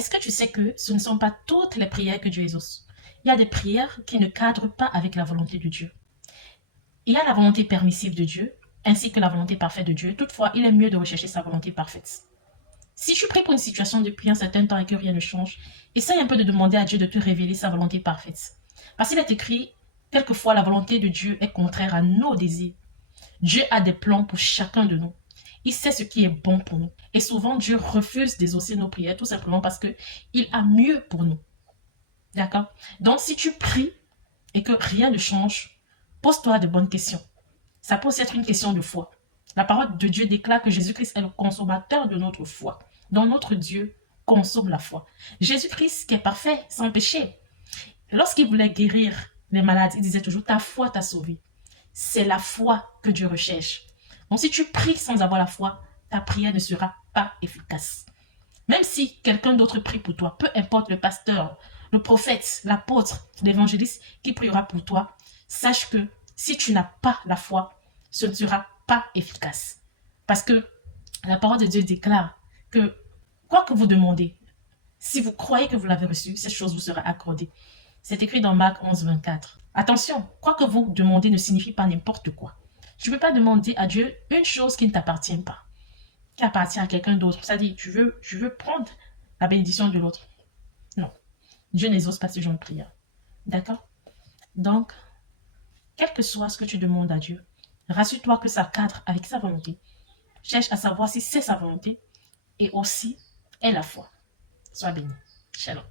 est-ce que tu sais que ce ne sont pas toutes les prières que Dieu exauce? Il y a des prières qui ne cadrent pas avec la volonté de Dieu. Il y a la volonté permissive de Dieu, ainsi que la volonté parfaite de Dieu. Toutefois, il est mieux de rechercher sa volonté parfaite. Si tu pries pour une situation depuis un certain temps et que rien ne change, essaye un peu de demander à Dieu de te révéler sa volonté parfaite. Parce qu'il est écrit, quelquefois la volonté de Dieu est contraire à nos désirs. Dieu a des plans pour chacun de nous. Il sait ce qui est bon pour nous. Et souvent, Dieu refuse d'exaucer nos prières tout simplement parce qu'il a mieux pour nous. D'accord? Donc, si tu pries et que rien ne change, pose-toi de bonnes questions. Ça peut aussi être une question de foi. La parole de Dieu déclare que Jésus-Christ est le consommateur de notre foi. Donc notre Dieu consomme la foi. Jésus-Christ qui est parfait, sans péché. Lorsqu'il voulait guérir les malades, il disait toujours, ta foi t'a sauvé. C'est la foi que Dieu recherche. Donc si tu pries sans avoir la foi, ta prière ne sera pas efficace. Même si quelqu'un d'autre prie pour toi, peu importe le pasteur, le prophète, l'apôtre, l'évangéliste qui priera pour toi, sache que si tu n'as pas la foi, ce ne sera pas efficace. Parce que la parole de Dieu déclare que quoi que vous demandez, si vous croyez que vous l'avez reçu, cette chose vous sera accordée. C'est écrit dans Marc 11, 24. Attention, quoi que vous demandez ne signifie pas n'importe quoi. Tu ne peux pas demander à Dieu une chose qui ne t'appartient pas, qui appartient à quelqu'un d'autre. C'est-à-dire, tu veux prendre la bénédiction de l'autre. Non. Dieu n'exauce pas ce genre de prière. D'accord? Donc, quel que soit ce que tu demandes à Dieu, rassure-toi que ça cadre avec sa volonté. Cherche à savoir si c'est sa volonté et aussi est la foi. Sois béni. Shalom.